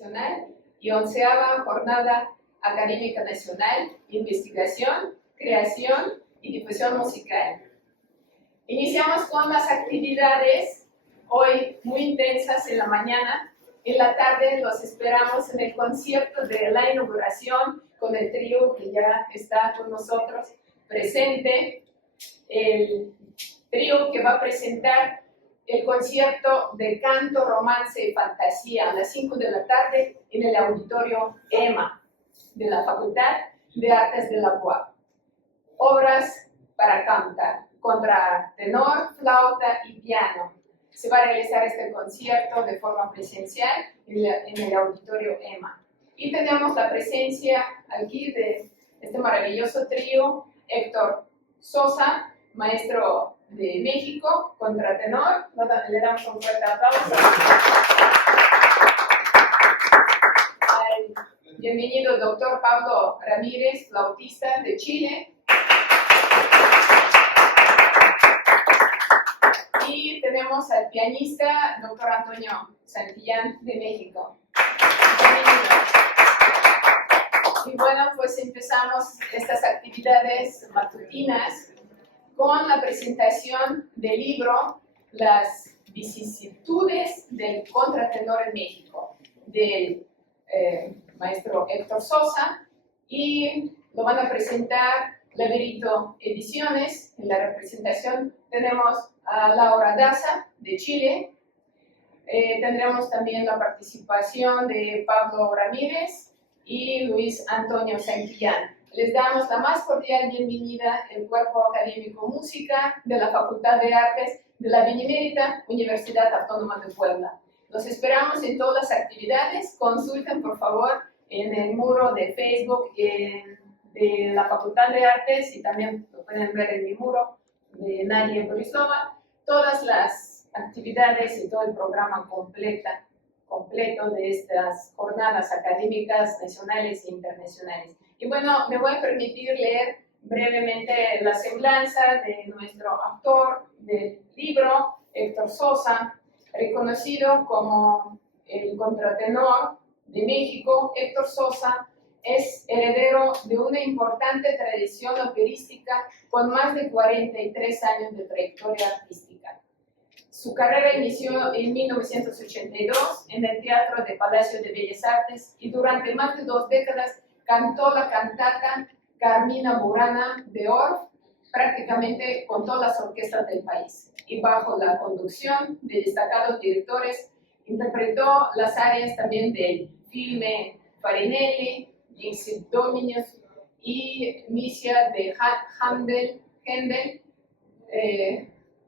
Nacional y 11ª Jornada Académica Nacional, Investigación, Creación y Difusión Musical. Iniciamos con las actividades, hoy muy intensas en la mañana. En la tarde los esperamos en el concierto de la inauguración con el trío que ya está con nosotros presente. El trío que va a presentar el concierto de canto, romance y fantasía a las 5 de la tarde en el auditorio EMA de la Facultad de Artes de la UAP. Obras para cantar, contratenor, flauta y piano. Se va a realizar este concierto de forma presencial en el auditorio EMA. Y tenemos la presencia aquí de este maravilloso trío, Héctor Sosa, maestro de México, contratenor. Le damos un fuerte aplauso. Bienvenido, doctor Pablo Ramírez, flautista de Chile. Y tenemos al pianista, doctor Antonio Santillán, de México. Bienvenido. Y bueno, pues empezamos estas actividades matutinas con la presentación del libro Las vicisitudes del contratenor en México, del maestro Héctor Sosa, y lo van a presentar Laberinto Ediciones. En la representación tenemos a Laura Daza, de Chile. Tendremos también la participación de Pablo Ramírez y Luis Antonio Santillán. Les damos la más cordial bienvenida al Cuerpo Académico Música de la Facultad de Artes de la Benemérita Universidad Autónoma de Puebla. Los esperamos en todas las actividades. Consulten, por favor, en el muro de Facebook de la Facultad de Artes, y también lo pueden ver en mi muro de Nadia Borisova, todas las actividades y todo el programa completo de estas jornadas académicas nacionales e internacionales. Y bueno, me voy a permitir leer brevemente la semblanza de nuestro autor del libro, Héctor Sosa, reconocido como el contratenor de México. Héctor Sosa es heredero de una importante tradición operística con más de 43 años de trayectoria artística. Su carrera inició en 1982 en el Teatro de Palacio de Bellas Artes y durante más de 2 décadas cantó la cantata Carmina Burana de Orff prácticamente con todas las orquestas del país, y bajo la conducción de destacados directores interpretó las áreas también del filme Farinelli, Dixit Dominus y Misia de Händel,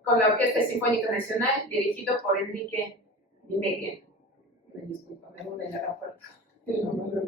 con la Orquesta Sinfónica Nacional, dirigido por Enrique Dimeguen. Me disculpa, me voy a agarrar el nombre.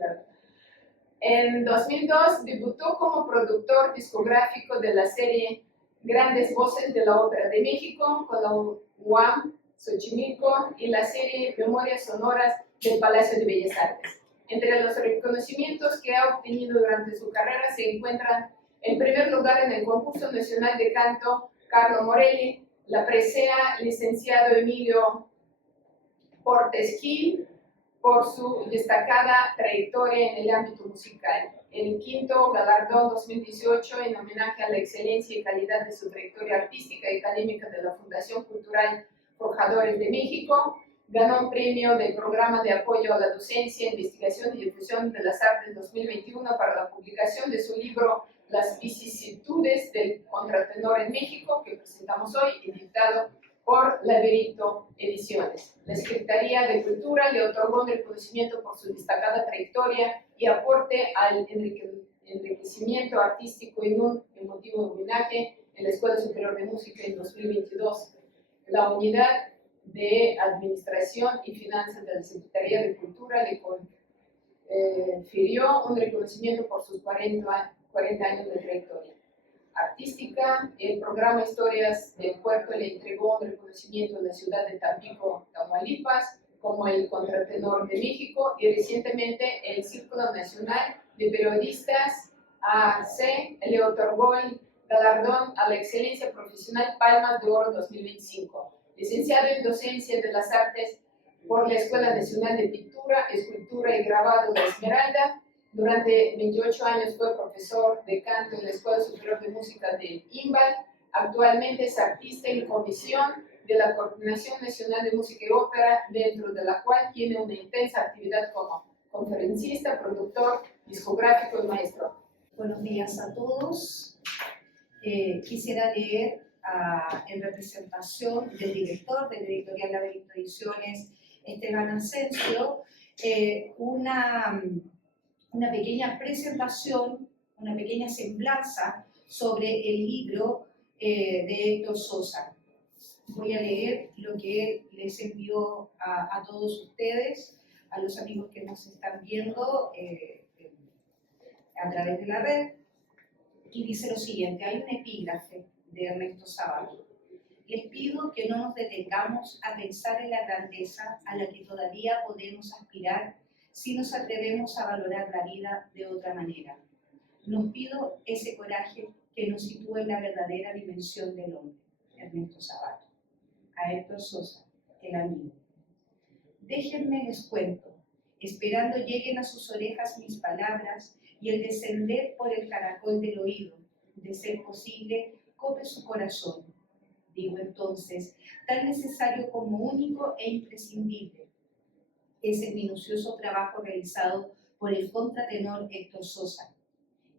En 2002 debutó como productor discográfico de la serie Grandes Voces de la Ópera de México con la UAM Xochimilco y la serie Memorias Sonoras del Palacio de Bellas Artes. Entre los reconocimientos que ha obtenido durante su carrera se encuentran el primer lugar en el Concurso Nacional de Canto Carlo Morelli, la presea Licenciado Emilio Portes Gil, por su destacada trayectoria en el ámbito musical. El 5º galardón 2018 en homenaje a la excelencia y calidad de su trayectoria artística y académica de la Fundación Cultural Forjadores de México. Ganó un premio del Programa de Apoyo a la Docencia, Investigación y Difusión de las Artes 2021 para la publicación de su libro Las vicisitudes del contratenor en México, que presentamos hoy, editado por Laberinto Ediciones. La Secretaría de Cultura le otorgó un reconocimiento por su destacada trayectoria y aporte al enriquecimiento artístico en un emotivo homenaje en la Escuela Superior de Música en 2022. La Unidad de Administración y Finanzas de la Secretaría de Cultura le confirió un reconocimiento por sus 40 años de trayectoria artística. El programa Historias del Puerto le entregó un reconocimiento en la ciudad de Tampico, Tamaulipas, como el contratenor de México, y recientemente el Círculo Nacional de Periodistas AC le otorgó el galardón a la excelencia profesional Palmas de Oro 2025. Licenciado en Docencia de las Artes por la Escuela Nacional de Pintura, Escultura y Grabado de Esmeralda. Durante 28 años fue profesor de canto en la Escuela Superior de Música de IMBAL. Actualmente es artista en comisión de la Coordinación Nacional de Música y Ópera, dentro de la cual tiene una intensa actividad como conferencista, productor, discográfico y maestro. Buenos días a todos. Quisiera leer en representación del director de la editorial Laberinto Ediciones, Esteban Asensio, una pequeña presentación, una pequeña semblanza sobre el libro de Héctor Sosa. Voy a leer lo que él les envió a todos ustedes, a los amigos que nos están viendo a través de la red, y dice lo siguiente: hay un epígrafe de Ernesto Sabato. Les pido que no nos detengamos a pensar en la grandeza a la que todavía podemos aspirar si nos atrevemos a valorar la vida de otra manera. Nos pido ese coraje que nos sitúe en la verdadera dimensión del hombre. Ernesto Sabato. A Héctor Sosa, el amigo. Déjenme les cuento, esperando lleguen a sus orejas mis palabras y el descender por el caracol del oído, de ser posible, cope su corazón. Digo entonces, tan necesario como único e imprescindible es el minucioso trabajo realizado por el contratenor Héctor Sosa.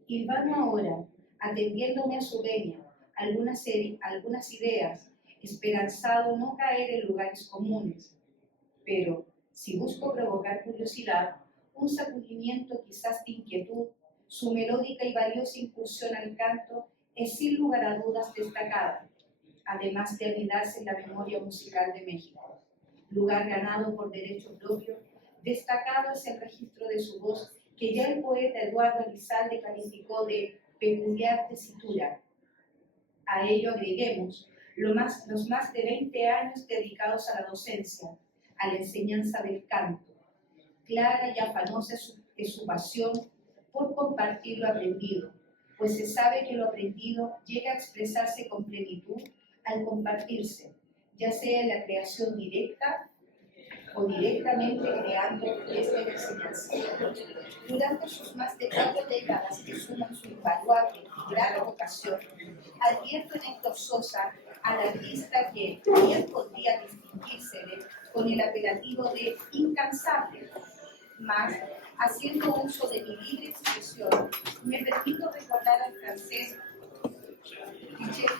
Hilvano ahora, atendiéndome a su venia, algunas ideas, esperanzado no caer en lugares comunes, pero si busco provocar curiosidad, un sacudimiento quizás de inquietud, su melódica y valiosa incursión al canto es sin lugar a dudas destacada, además de anidarse en la memoria musical de México. Lugar ganado por derecho propio, destacado es el registro de su voz que ya el poeta Eduardo Elizalde calificó de peculiar tesitura. A ello agreguemos los más de 20 años dedicados a la docencia, a la enseñanza del canto. Clara y afanosa es su pasión por compartir lo aprendido, pues se sabe que lo aprendido llega a expresarse con plenitud al compartirse, ya sea en la creación directa o directamente creando esta enseñanza. Durante sus más de 4 décadas que suman su invaluable y gran vocación, advierto en Héctor Sosa al artista que bien podría distinguirse con el apelativo de incansable, mas, haciendo uso de mi libre expresión, me permito recordar al francés Pichot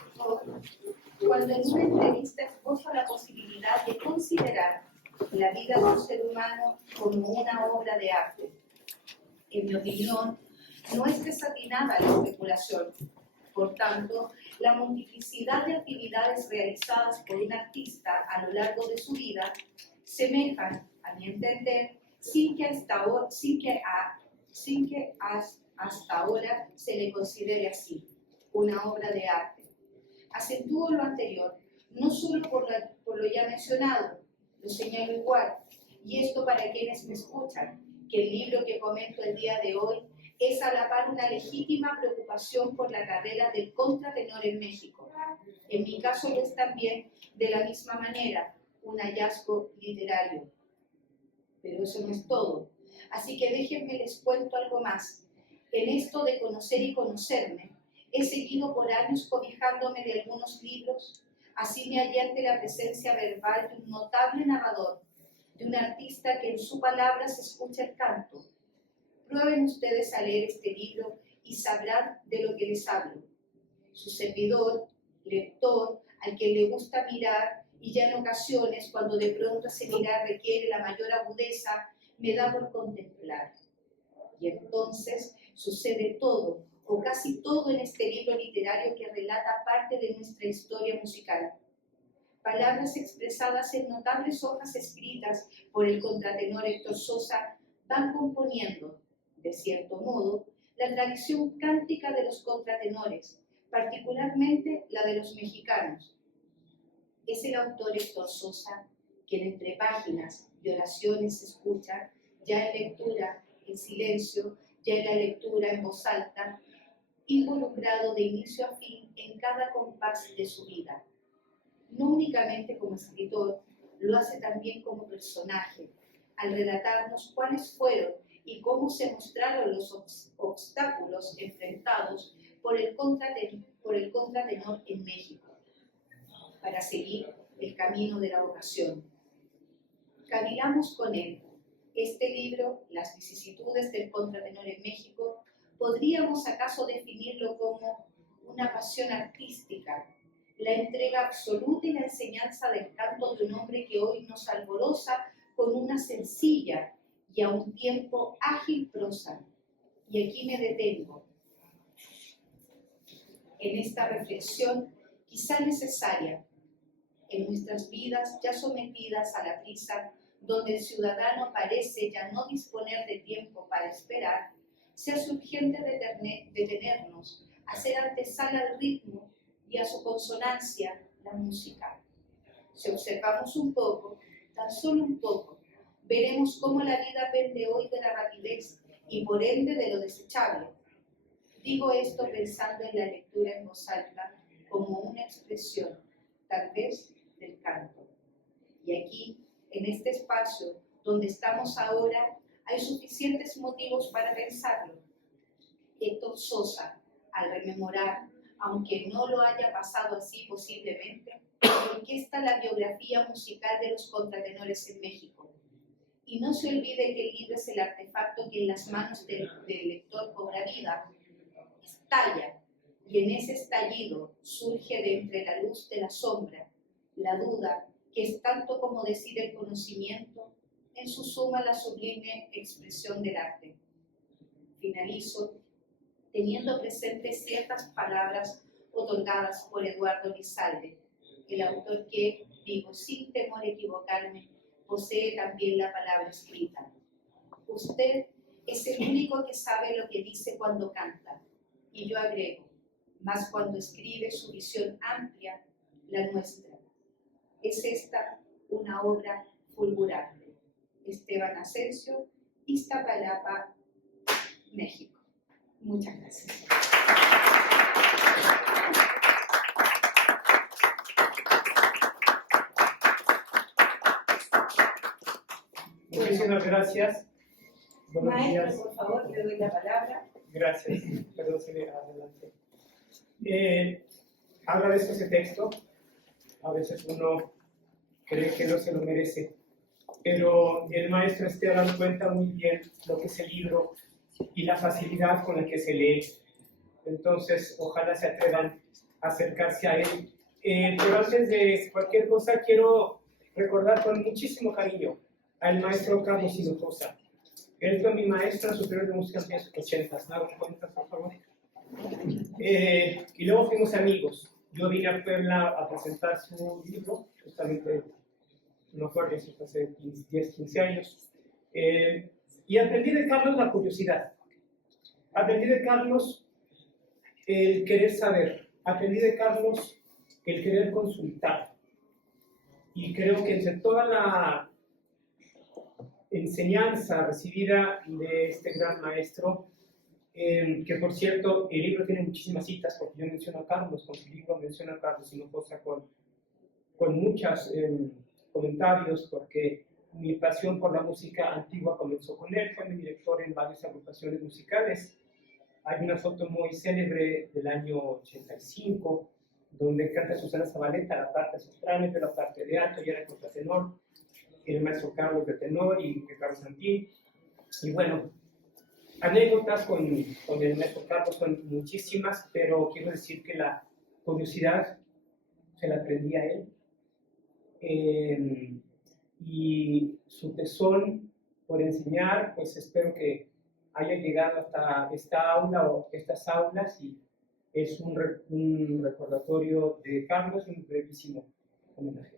cuando en una entrevista expuso la posibilidad de considerar la vida de un ser humano como una obra de arte. En mi opinión, no es desatinada la especulación. Por tanto, la multiplicidad de actividades realizadas por un artista a lo largo de su vida semejan, a mi entender, sin que hasta ahora se le considere así, una obra de arte. Acentúo lo anterior, no solo por lo ya mencionado, lo señalo igual, y esto para quienes me escuchan, que el libro que comento el día de hoy es a la par una legítima preocupación por la carrera del contratenor en México. En mi caso lo es también, de la misma manera, un hallazgo literario. Pero eso no es todo. Así que déjenme les cuento algo más. En esto de conocer y conocerme, he seguido por años cobijándome de algunos libros. Así me hallé ante la presencia verbal de un notable narrador, de un artista que en su palabra se escucha el canto. Prueben ustedes a leer este libro y sabrán de lo que les hablo. Su servidor, lector, al que le gusta mirar y ya en ocasiones, cuando de pronto ese mirar requiere la mayor agudeza, me da por contemplar. Y entonces sucede todo, o casi todo en este libro literario que relata parte de nuestra historia musical. Palabras expresadas en notables hojas escritas por el contratenor Héctor Sosa van componiendo, de cierto modo, la tradición cántica de los contratenores, particularmente la de los mexicanos. Es el autor Héctor Sosa quien entre páginas y oraciones se escucha, ya en lectura, en silencio, ya en la lectura en voz alta, involucrado de inicio a fin en cada compás de su vida. No únicamente como escritor, lo hace también como personaje, al relatarnos cuáles fueron y cómo se mostraron los obstáculos enfrentados por el contratenor en México, para seguir el camino de la vocación. Cavilamos con él. Este libro, Las vicisitudes del contratenor en México, ¿podríamos acaso definirlo como una pasión artística, la entrega absoluta y la enseñanza del canto de un hombre que hoy nos alboroza con una sencilla y a un tiempo ágil prosa? Y aquí me detengo en esta reflexión quizá necesaria en nuestras vidas ya sometidas a la prisa, donde el ciudadano parece ya no disponer de tiempo para esperar, se hace urgente detenernos, hacer antesala al ritmo y a su consonancia la música. Si observamos un poco, tan solo un poco, veremos cómo la vida pende hoy de la rapidez y por ende de lo desechable. Digo esto pensando en la lectura en voz alta como una expresión, tal vez, del canto. Y aquí, en este espacio donde estamos ahora, hay suficientes motivos para pensarlo. Héctor Sosa, al rememorar, aunque no lo haya pasado así posiblemente, orquesta la biografía musical de los contratenores en México. Y no se olvide que el libro es el artefacto que en las manos del lector cobra vida, estalla, y en ese estallido surge de entre la luz de la sombra la duda, que es tanto como decir el conocimiento, en su suma la sublime expresión del arte. Finalizo teniendo presentes ciertas palabras otorgadas por Eduardo Lizalde, el autor que, digo sin temor a equivocarme, posee también la palabra escrita. Usted es el único que sabe lo que dice cuando canta, y yo agrego, más cuando escribe su visión amplia, la nuestra. Es esta una obra fulgurante. Esteban Asensio, Iztapalapa, México. Muchas gracias. Muchísimas gracias. Buenos Maestro, días. por favor, le doy la palabra. Gracias. Perdón, si me adelante. Agradezco ese texto. A veces uno cree que no se lo merece, pero el maestro Esteban cuenta muy bien lo que es el libro y la facilidad con la que se lee. Entonces, ojalá se atrevan a acercarse a él. Pero antes de cualquier cosa, quiero recordar con muchísimo cariño al maestro Carlos Hinojosa. Él fue mi maestro superior de música en los 80. ¿No? ¿Cuentas, por favor? Y luego fuimos amigos. Yo vine a Puebla a presentar su libro, justamente, no recuerdo si fue hace 10, 15 años. Y aprendí de Carlos la curiosidad. Aprendí de Carlos el querer saber. Aprendí de Carlos el querer consultar. Y creo que entre toda la enseñanza recibida de este gran maestro, que por cierto, el libro tiene muchísimas citas, porque yo menciono a Carlos con su libro, menciono a Carlos Hinojosa con muchos comentarios, porque mi pasión por la música antigua comenzó con él, fue mi director en varias agrupaciones musicales. Hay una foto muy célebre del año 85, donde canta Susana Zabaleta la parte soprano, la parte de alto, y era contratenor, el maestro Carlos de tenor y Carlos Santín. Y bueno, anécdotas con el maestro Carlos son muchísimas, pero quiero decir que la curiosidad se la aprendí a él. Y su tesón por enseñar, pues espero que haya llegado hasta esta aula o estas aulas, y es un recordatorio de Carlos, un brevísimo homenaje.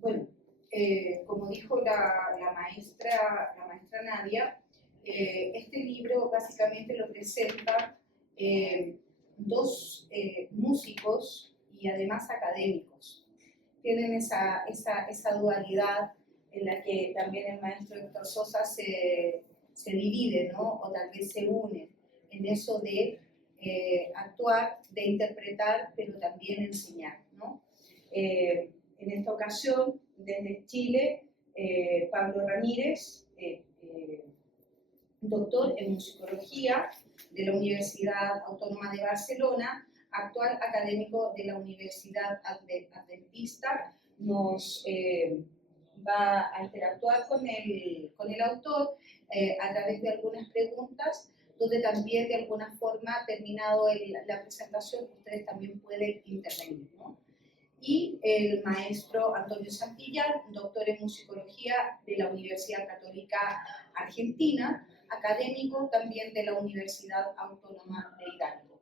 Bueno, como dijo la maestra Nadia, este libro básicamente lo presenta dos músicos y además académicos. Tienen esa dualidad en la que también el maestro Héctor Sosa se divide, ¿no? O tal vez se une en eso de actuar, de interpretar, pero también enseñar, ¿no? En esta ocasión, desde Chile, Pablo Ramírez, doctor en musicología de la Universidad Autónoma de Barcelona, actual académico de la Universidad Adventista, nos va a interactuar con el autor a través de algunas preguntas, donde también de alguna forma, terminado la presentación, ustedes también pueden intervenir, ¿no? Y el maestro Antonio Santillán, doctor en musicología de la Universidad Católica Argentina, académico también de la Universidad Autónoma de Hidalgo.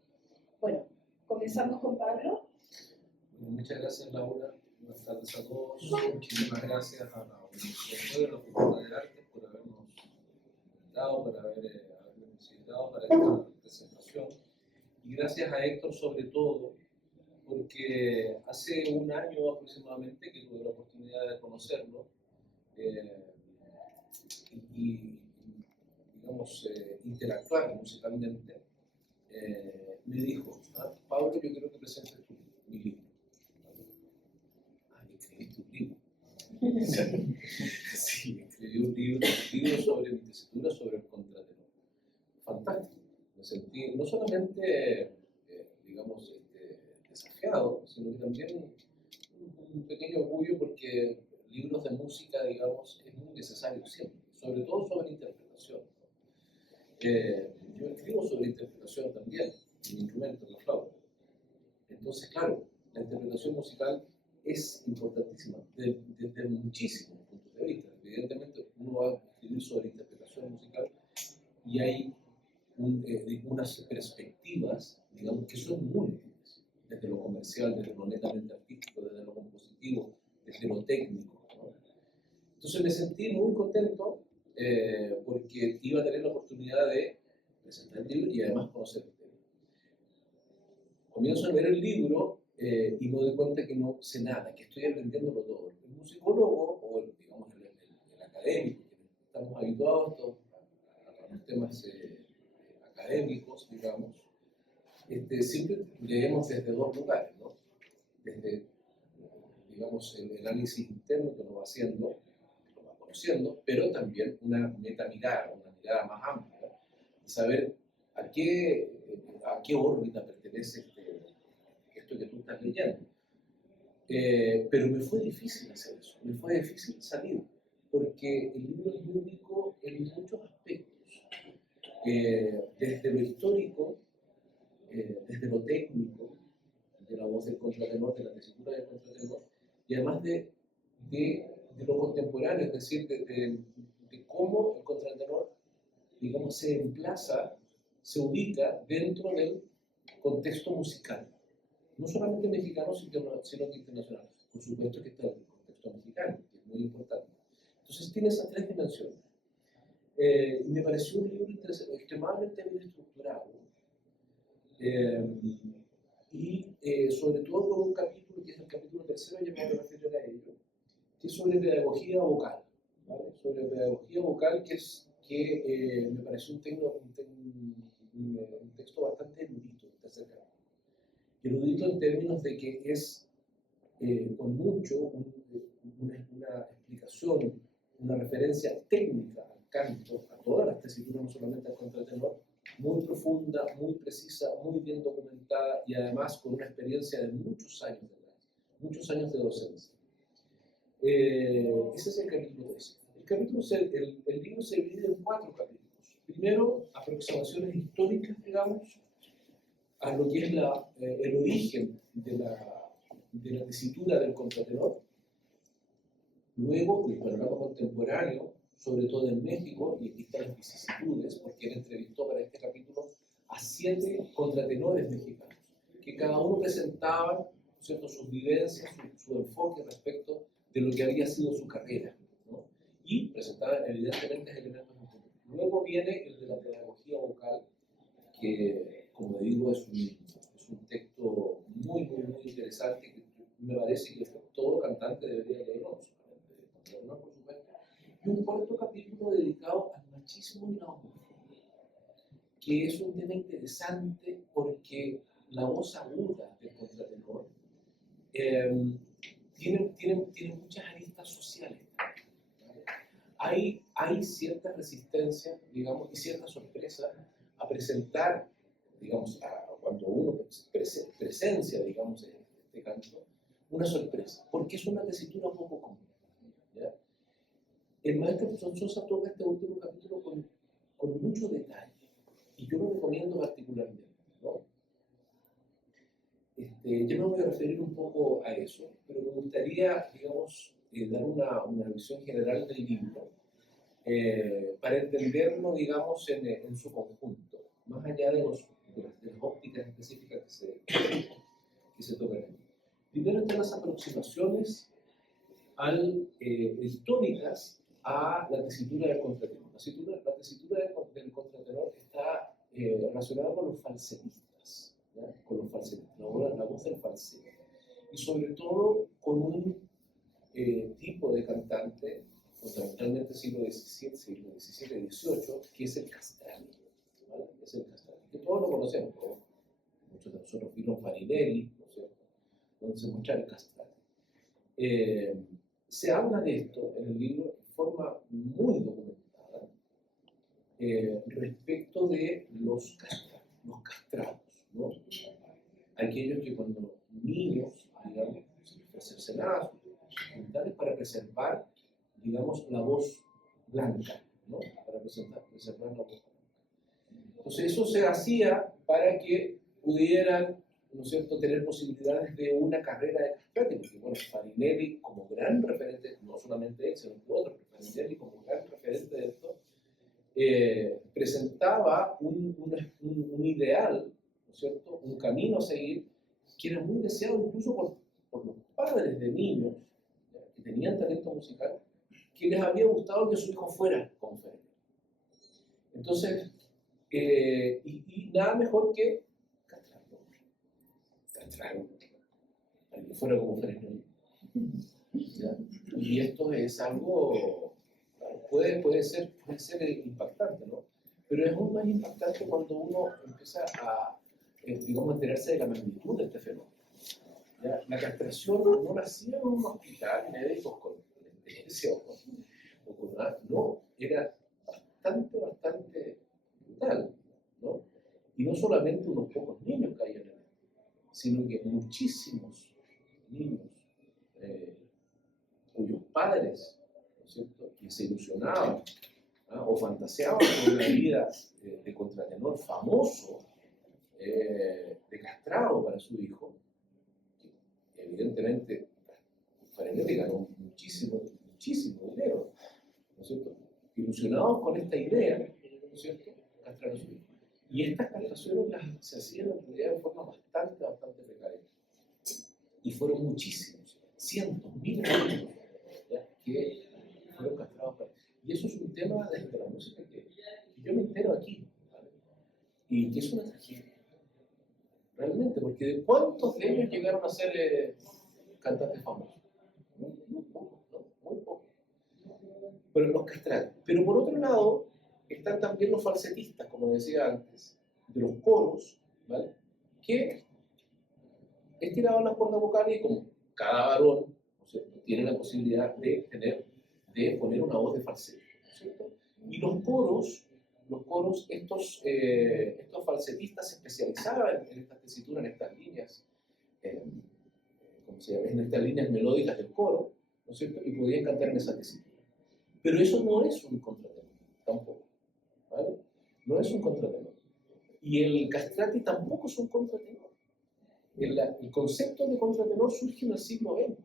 Bueno, comenzamos con Pablo. Muchas gracias, Laura. Buenas tardes a todos. Muchísimas gracias a la Universidad de la Facultad de Artes por habernos invitado, por habernos invitado para esta presentación. Y gracias a Héctor sobre todo, porque hace un año aproximadamente que tuve la oportunidad de conocerlo y digamos, interactuar musicalmente. Me dijo, Pablo, yo quiero que presentes mi libro. ¿Escribiste un libro? Sí, escribí un libro sobre mi tesitura sobre el contratenor. Fantástico. Me sentí no solamente, digamos, desafiado, sino que también un pequeño orgullo porque libros de música, digamos, es muy necesario siempre, sobre todo sobre interpretación. Yo escribo sobre interpretación también, en mi instrumento, en la flauta. Entonces, claro, la interpretación musical es importantísima desde muchísimos puntos de vista. Evidentemente, uno va a escribir sobre interpretación musical y hay unas perspectivas, digamos, que son múltiples, desde lo comercial, desde lo netamente artístico, desde lo compositivo, desde lo técnico, ¿no? Entonces me sentí muy contento porque iba a tener la oportunidad de presentar el libro y además conocer el tema. Comienzo a leer el libro y me doy cuenta que no sé nada, que estoy aprendiéndolo todo. El musicólogo o digamos el académico, que estamos habituados a los temas académicos, digamos, siempre leemos desde dos lugares, ¿no? Desde, digamos, el análisis interno que uno va haciendo, que lo va conociendo, pero también una metamirada, una mirada más amplia, de saber a qué órbita pertenece esto que tú estás leyendo. Pero me fue difícil hacer eso, me fue difícil salir, porque el libro es muy rico en muchos aspectos, desde lo histórico, desde lo técnico, de la voz del contratenor, de la tesitura del contratenor, y además de lo contemporáneo, es decir, de cómo el contratenor, digamos, se emplaza, se ubica dentro del contexto musical. No solamente mexicano, sino que internacional. Por supuesto que está el contexto mexicano, que es muy importante. Entonces tiene esas tres dimensiones. Me pareció un libro extremadamente bien estructurado y sobre todo con un capítulo que es el capítulo tercero, ya me voy a referir a ello, que es sobre pedagogía vocal, ¿vale? Sobre pedagogía vocal, que me pareció un texto bastante erudito, erudito en términos de que es con mucho una explicación, una referencia técnica al canto, a todas las tesituras, no solamente al contratenor, muy profunda, muy precisa, muy bien documentada y además con una experiencia de muchos años de edad, muchos años de docencia. Ese es el capítulo 3. El libro se divide en 4 capítulos. Primero, aproximaciones históricas, digamos, a lo que es el origen de la tesitura del contratenor. Luego, el panorama contemporáneo, sobre todo en México, y aquí están las vicisitudes, porque él entrevistó para este capítulo a 7 contratenores mexicanos, que cada uno presentaba, ¿cierto?, sus vivencias, su enfoque respecto de lo que había sido su carrera, ¿no? Y presentaban evidentemente elementos en común. Luego viene el de la pedagogía vocal, que, como digo, es un texto muy interesante, que me parece que todo cantante debería leerlo, no, por supuesto. Y un cuarto capítulo dedicado al machismo y la homofobia, que es un tema interesante porque la voz aguda del contratenor tiene muchas aristas sociales. Hay cierta resistencia, digamos, y cierta sorpresa a presentar, digamos, cuando uno presencia, digamos, este canto, una sorpresa, porque es una tesitura poco común. ¿Ya? El maestro José Sosa toca este último capítulo con mucho detalle, y yo lo recomiendo particularmente, ¿no? Yo me voy a referir un poco a eso, pero me gustaría, digamos, dar una visión general del libro para entenderlo, digamos, en su conjunto, más allá de las ópticas específicas que se tocan aquí. Primero están las aproximaciones históricas a la tesitura del contratenor. La tesitura del contratenor está relacionada con los falsetistas, ¿ya? Con los falsetistas, la voz del falsete, y sobre todo con un tipo de cantante, fundamentalmente siglo XVII, siglo XVII, XVIII, que es el castrati, ¿vale? Es el castrati, que todos lo conocemos, ¿no? Muchos de nosotros vimos Farinelli, ¿no es cierto?, donde se muestra el castrati. Se habla de esto en el libro de forma muy documentada respecto de los castrados, ¿no? Aquellos que cuando niños, digamos, se les fue cercenada para preservar, digamos, la voz blanca, ¿no? Para preservar la voz blanca. Entonces eso se hacía para que pudieran, ¿no es cierto?, tener posibilidades de una carrera de castrati, porque bueno, Farinelli como gran referente, no solamente él, sino que otros, Farinelli como gran referente de esto, presentaba un ideal, ¿no es cierto?, un camino a seguir, que era muy deseado incluso por los padres de niños que tenían talento musical, que les había gustado que su hijo fuera como Farinelli. Entonces, y nada mejor que castrarlo, para que fuera como Farinelli. Y esto es algo, puede ser impactante, ¿no? Pero es aún más impactante cuando uno empieza a, digamos, enterarse de la magnitud de este fenómeno. ¿Ya? La castración no nacía en un hospital, médicos con anestesia o con nada, no, era bastante brutal, ¿no? Y no solamente unos pocos niños caían en esto, sino que muchísimos niños cuyos padres, ¿no es cierto?, que se ilusionaban, ¿ah?, o fantaseaban con una vida de contratenor famoso, de castrado para su hijo, que evidentemente Farinelli ganó muchísimo dinero, ¿no es cierto?, ilusionados con esta idea, ¿no es cierto?, castrar a su hijo. Y estas castraciones se hacían en realidad de forma bastante precaria. Y fueron muchísimos, cientos, miles de niños que fueron castrados. Y eso es un tema de la música que yo me entero aquí, ¿vale? Y que es una tragedia, realmente, porque ¿de cuántos de ellos llegaron a ser cantantes famosos? Muy pocos, ¿no? Muy pocos. Pero los castrados. Pero por otro lado, están también los falsetistas, como decía antes, de los coros, ¿vale?, que estiraban las cuerdas vocales y como cada varón, ¿no es cierto?, tiene la posibilidad de poner una voz de falsete, ¿no es cierto? Y los coros, estos falsetistas se especializaban en esta tesitura, en estas líneas, ¿cómo se llama?, en estas líneas melódicas del coro, ¿no es cierto?, y podían cantar en esa tesitura. Pero eso no es un contratenor, tampoco, ¿vale? No es un contratenor. Y el castrati tampoco es un contratenor. El concepto de contratenor surge en el siglo XX.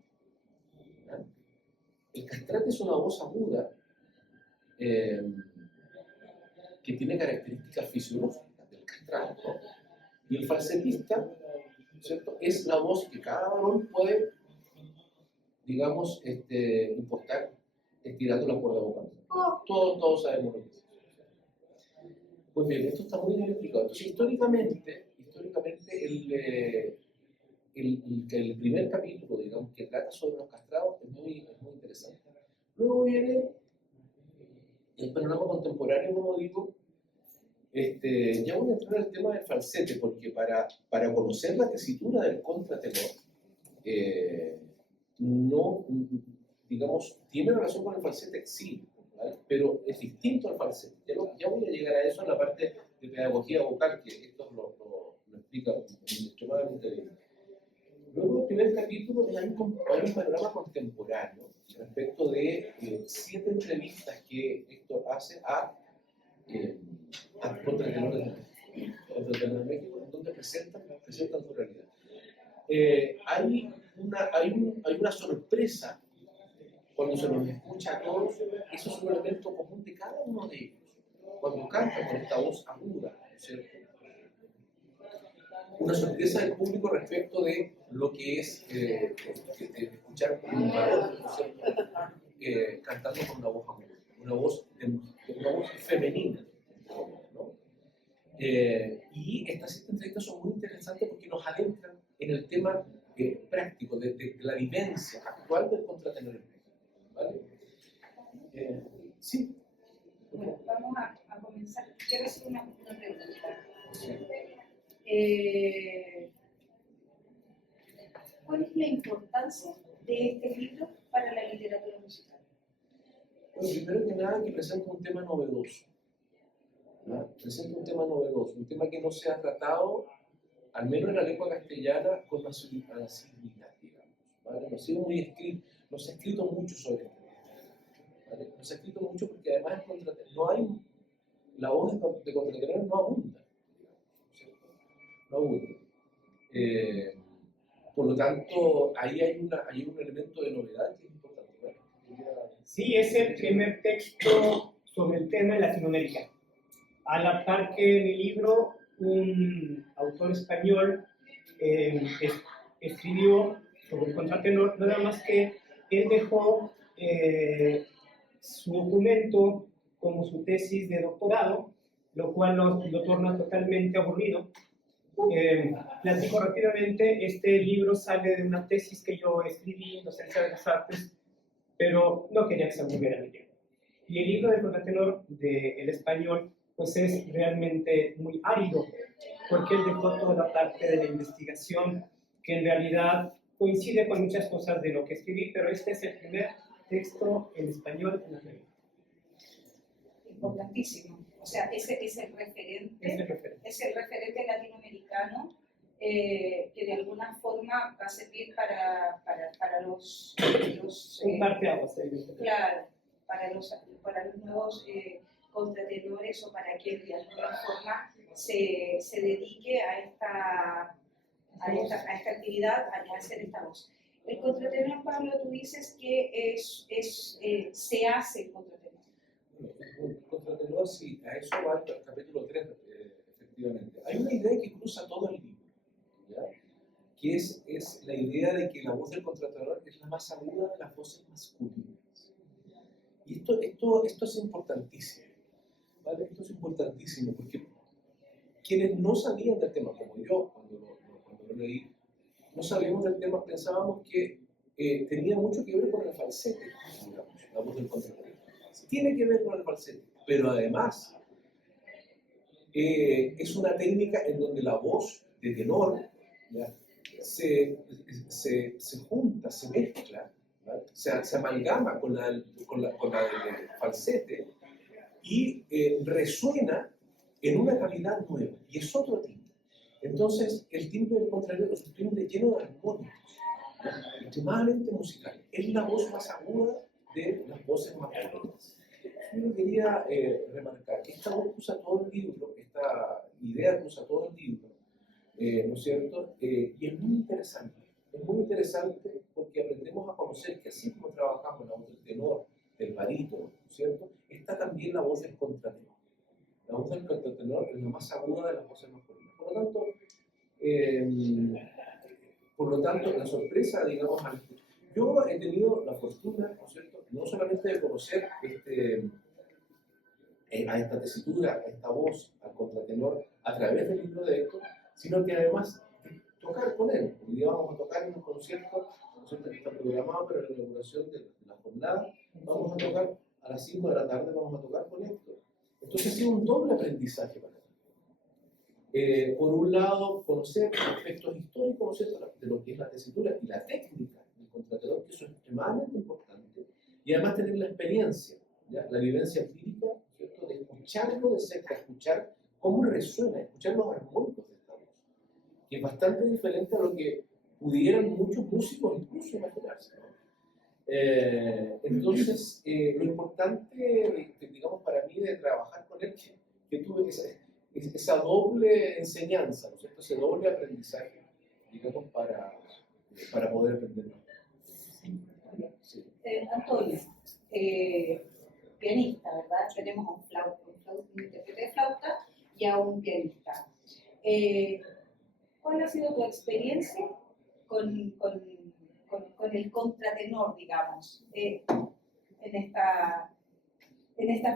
¿Ya? El castrati es una voz aguda que tiene características fisiológicas del castrado, ¿no? Y el falsetista, ¿cierto?, es la voz que cada varón puede, digamos, impostar estirando la cuerda vocal. Todos sabemos lo que es. Pues bien, esto está muy bien explicado. Entonces, históricamente el primer capítulo, digamos, que trata sobre los castrados es muy interesante. Luego viene el panorama contemporáneo, como digo, Ya voy a entrar al tema del falsete, porque para conocer la tesitura del contratenor, no, digamos, tiene relación con el falsete, sí, ¿vale? Pero es distinto al falsete. Ya voy a llegar a eso en la parte de pedagogía vocal, que esto lo explica extremadamente bien. Luego, el primer capítulo, hay un panorama contemporáneo respecto de 7 entrevistas que Héctor hace a contratenores de México, donde presentan su realidad. Hay una sorpresa cuando se los escucha a todos. Eso es un elemento común de cada uno de ellos. Cuando cantan con esta voz aguda, ¿cierto? Una sorpresa del público respecto de lo que es escuchar un varón, ¿cierto? Cantando con una voz aguda, una voz femenina, ¿no? Y estas 7 entrevistas son muy interesantes porque nos adentran en el tema práctico de la vivencia actual del contratenor en México, ¿vale? Sí. Bueno, vamos a comenzar. Quiero hacer una pregunta. Sí. ¿Cuál es la importancia de este libro para la literatura musical? Bueno, primero que nada, que presenta un tema novedoso. ¿No? Presenta un tema novedoso, un tema que no se ha tratado, al menos en la lengua castellana, con asiduidad, digamos, ¿vale? No ha sido muy escrito, no se ha escrito mucho sobre este tema, ¿vale? No se ha escrito mucho porque además no hay, la voz de contratenor no abunda, digamos, no abunda. Por lo tanto, ahí hay un elemento de novedad que es importante, ¿vale? Sí, es el primer texto sobre el tema en Latinoamérica. A la par que en el libro, un autor español escribió sobre el contratenor, nada más que él dejó su documento como su tesis de doctorado, lo cual lo torna totalmente aburrido. Platico rápidamente, este libro sale de una tesis que yo escribí en Docencia de las Artes, pero no quería que se aburriera mi libro. Y el libro del contratenor del español pues es realmente muy árido, porque él dejó toda la parte de la investigación, que en realidad coincide con muchas cosas de lo que escribí, pero este es el primer texto en español en la revista. Importantísimo. O sea, ese es el referente, Es el referente latinoamericano que de alguna forma va a servir para los un parteaguas, claro, para los nuevos contratenores o para quien de alguna forma se dedique a esta actividad, a hacer esta voz. El contratenor, Pablo, tú dices que se hace el contratenor. El contratenor, sí, a eso va el capítulo 3, efectivamente. Hay una idea que cruza todo el libro, ¿ya? Que es la idea de que la voz del contratenor es la más aguda de las voces masculinas. Y esto es importantísimo, ¿vale? Esto es importantísimo porque quienes no sabían del tema, como yo, cuando lo leí, no sabíamos del tema, pensábamos que tenía mucho que ver con el falsete, digamos, la voz del contratenor. Tiene que ver con el falsete, pero además es una técnica en donde la voz de tenor, ¿ya? se junta, se mezcla, ¿vale? se amalgama con la del falsete y resuena en una cavidad nueva, y es otro timbre. Entonces, el timbre del contratenor es un timbre lleno de armónicos, extremadamente musical. Es la voz más aguda de las voces masculinas. Yo quería remarcar que esta voz cruza todo el libro, esta idea cruza todo el libro, ¿no es cierto? Y es muy interesante porque aprendemos a conocer que así como trabajamos la voz del tenor, del barítono, ¿no es cierto? Está también la voz del contratenor. La voz del contratenor es la más aguda de las voces masculinas. Por lo tanto, la sorpresa, digamos, yo he tenido la fortuna, ¿no es cierto?, no solamente de conocer a esta tesitura, a esta voz, al contratenor, a través del libro de Héctor, sino que además de tocar con él. Hoy día vamos a tocar en un concierto que está programado para la inauguración de la jornada. Vamos a tocar a las 5 de la tarde, vamos a tocar con Héctor. Entonces ha sido un doble aprendizaje para mí. Por un lado, conocer aspectos históricos, ¿no es cierto?, de lo que es la tesitura y la técnica del contratenor, que eso es extremadamente importante, y además tener la experiencia, ¿ya?, la vivencia empírica, ¿no es cierto?, de escucharlo de cerca, escuchar cómo resuena, escuchar los armónicos de esta voz, que es bastante diferente a lo que pudieran muchos músicos incluso imaginarse, ¿no? Entonces, lo importante, digamos, para mí de trabajar con él, que tuve esa doble enseñanza, ¿no es cierto?, ese doble aprendizaje, digamos, para poder aprender más. Sí. Antonio, pianista, ¿verdad? Tenemos a un intérprete de flauta y a un pianista. ¿Cuál ha sido tu experiencia con el contratenor, digamos, en estas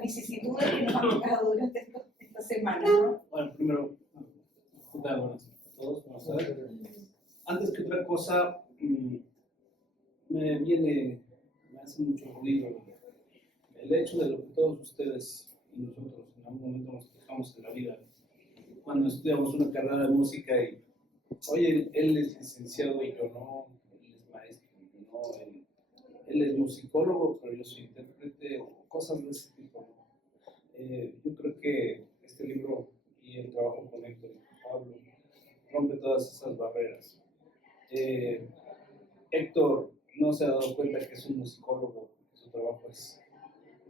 vicisitudes que nos han tocado durante esta semana, ¿no? Bueno, primero, ¿qué tal? Buenas a todos, buenas tardes. Antes que otra cosa, me hace mucho ruido el hecho de lo que todos ustedes y nosotros en algún momento nos quejamos en la vida cuando estudiamos una carrera de música y, oye, él es licenciado y yo no, él es maestro y yo no, él es musicólogo, pero yo soy intérprete, o cosas de ese tipo, ¿no? Yo creo que este libro y el trabajo con Héctor y Pablo rompe todas esas barreras. Héctor no se ha dado cuenta que es un musicólogo, que su trabajo es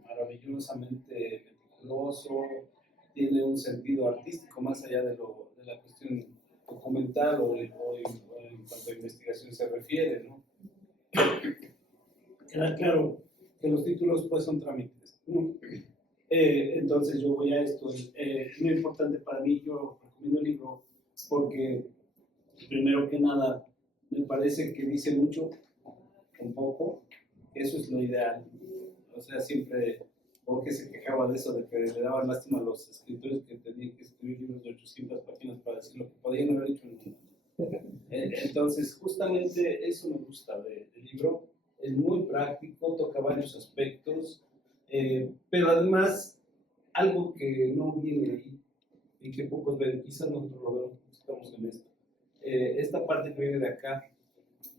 maravillosamente meticuloso, tiene un sentido artístico más allá de la cuestión documental o en cuanto a investigación se refiere, ¿no? Queda claro que los títulos pues son trámites, ¿no? Entonces yo voy a esto. Es muy importante para mí, yo recomiendo el libro porque primero que nada me parece que dice mucho un poco, eso es lo ideal. O sea, siempre Borges se quejaba de eso, de que le daban lástima a los escritores que tenían que escribir libros de 800 páginas para decir lo que podían haber hecho en un mundo. Entonces, justamente eso me gusta del libro. Es muy práctico, toca varios aspectos, pero además, algo que no viene ahí y que pocos ven, quizás nosotros lo vemos, estamos en esto. Esta parte que viene de acá,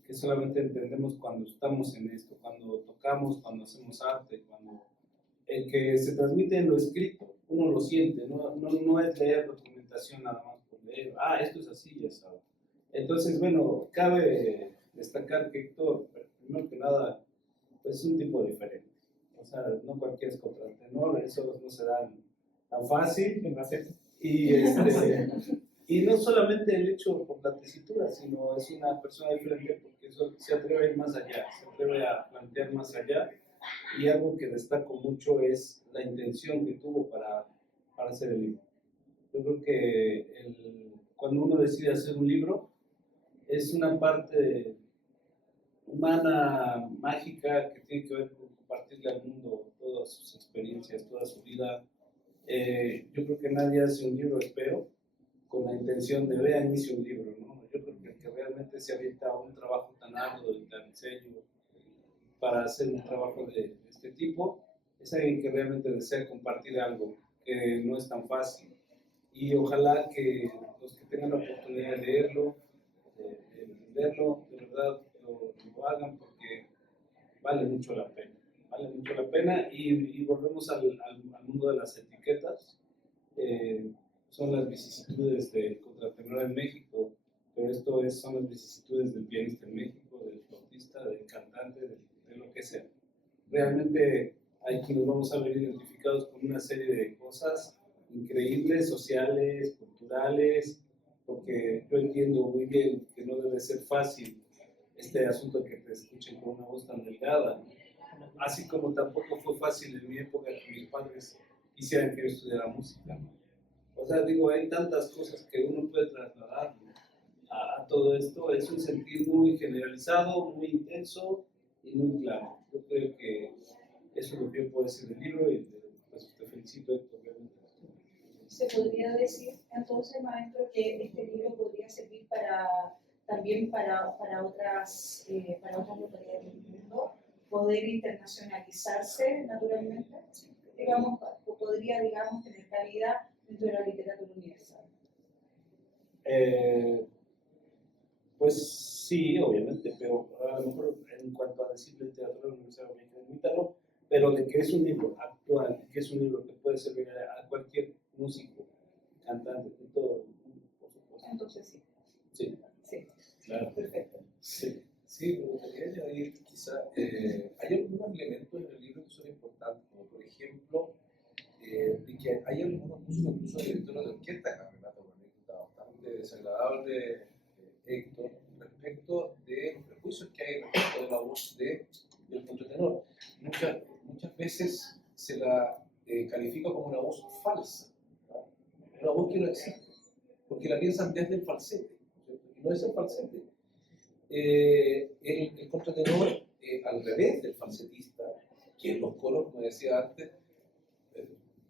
que solamente entendemos cuando estamos en esto, cuando tocamos, cuando hacemos arte, cuando el que se transmite en lo escrito, uno lo siente, no es leer documentación nada más por leer, esto es así, ya sabes. Entonces, bueno, cabe destacar que Héctor, primero que nada, pues es un tipo diferente. O sea, no cualquiera es contratenor, eso no se da tan fácil. Y no solamente el hecho por la tesitura, sino es una persona diferente porque eso se atreve a ir más allá, se atreve a plantear más allá. Y algo que destaco mucho es la intención que tuvo para hacer el libro. Yo creo que cuando uno decide hacer un libro, es una parte humana, mágica, que tiene que ver con compartirle al mundo todas sus experiencias, toda su vida. Yo creo que nadie hace un libro, espero, con la intención de vean, hice un libro, ¿no? Yo creo que el que realmente se avienta a un trabajo tan arduo y tan serio para hacer un trabajo de este tipo es alguien que realmente desea compartir algo que no es tan fácil. Y ojalá que los que tengan la oportunidad de leerlo, de verdad lo hagan porque vale mucho la pena. Vale mucho la pena y volvemos al mundo de las etiquetas. Son las vicisitudes del contratenor en México, pero son las vicisitudes del pianista en México, del flautista, del cantante, de lo que sea. Realmente hay quienes vamos a ver identificados con una serie de cosas increíbles, sociales, culturales, porque yo entiendo muy bien que no debe ser fácil este asunto de que te escuchen con una voz tan delgada, así como tampoco fue fácil en mi época que mis padres quisieran que yo estudiara música. O sea, digo, hay tantas cosas que uno puede trasladar a todo esto. Es un sentir muy generalizado, muy intenso y muy claro. Yo creo que eso es lo que yo puedo decir del libro y pues te felicito, Héctor. ¿Se podría decir entonces, maestro, que este libro podría servir también para otras localidades del mundo, poder internacionalizarse naturalmente? Digamos, podría, digamos, tener cabida dentro de la literatura universal. Pues sí, obviamente, pero a lo mejor en cuanto a decir literatura universal americana, imítalo, pero de que es un libro actual, que es un libro que puede servir a cualquier músico, cantante, de todo el mundo, por supuesto. Entonces sí. Sí, Sí, claro. perfecto. Sí. Sí, me gustaría añadir quizá, hay algunos elementos en el libro que son importantes, como por ejemplo, de que hay algunos músicos, incluso directores de orquesta, que me relata una anécdota bastante desagradable, Héctor, respecto de los prejuicios que hay respecto de la voz del contratenor. Muchas veces se la califica como una voz falsa, ¿no? Una voz que no existe, porque la piensan desde el falsete, ¿no es cierto? Y no es el falsete. El contratenor, al revés del falsetista, que en los coros, como decía antes,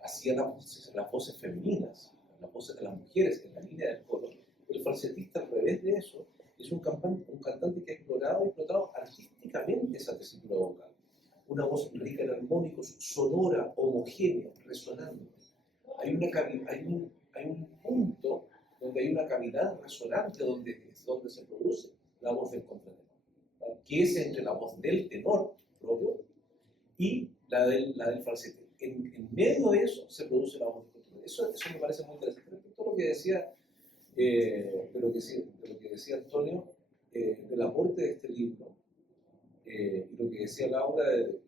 hacía las voces femeninas, las voces de las mujeres en la línea del coro. El falsetista, al revés de eso, es un cantante que ha explorado y explotado artísticamente esa tesitura vocal. Una voz rica en armónicos, sonora, homogénea, resonante. Hay un punto donde hay una cavidad resonante donde se produce la voz del contratenor, ¿vale? Que es entre la voz del tenor propio y la del falsete. En medio de eso se produce la voz del contratenor. Eso me parece muy interesante. Respecto a lo que decía, de lo que decía Antonio, del aporte de este libro, y lo que decía Laura de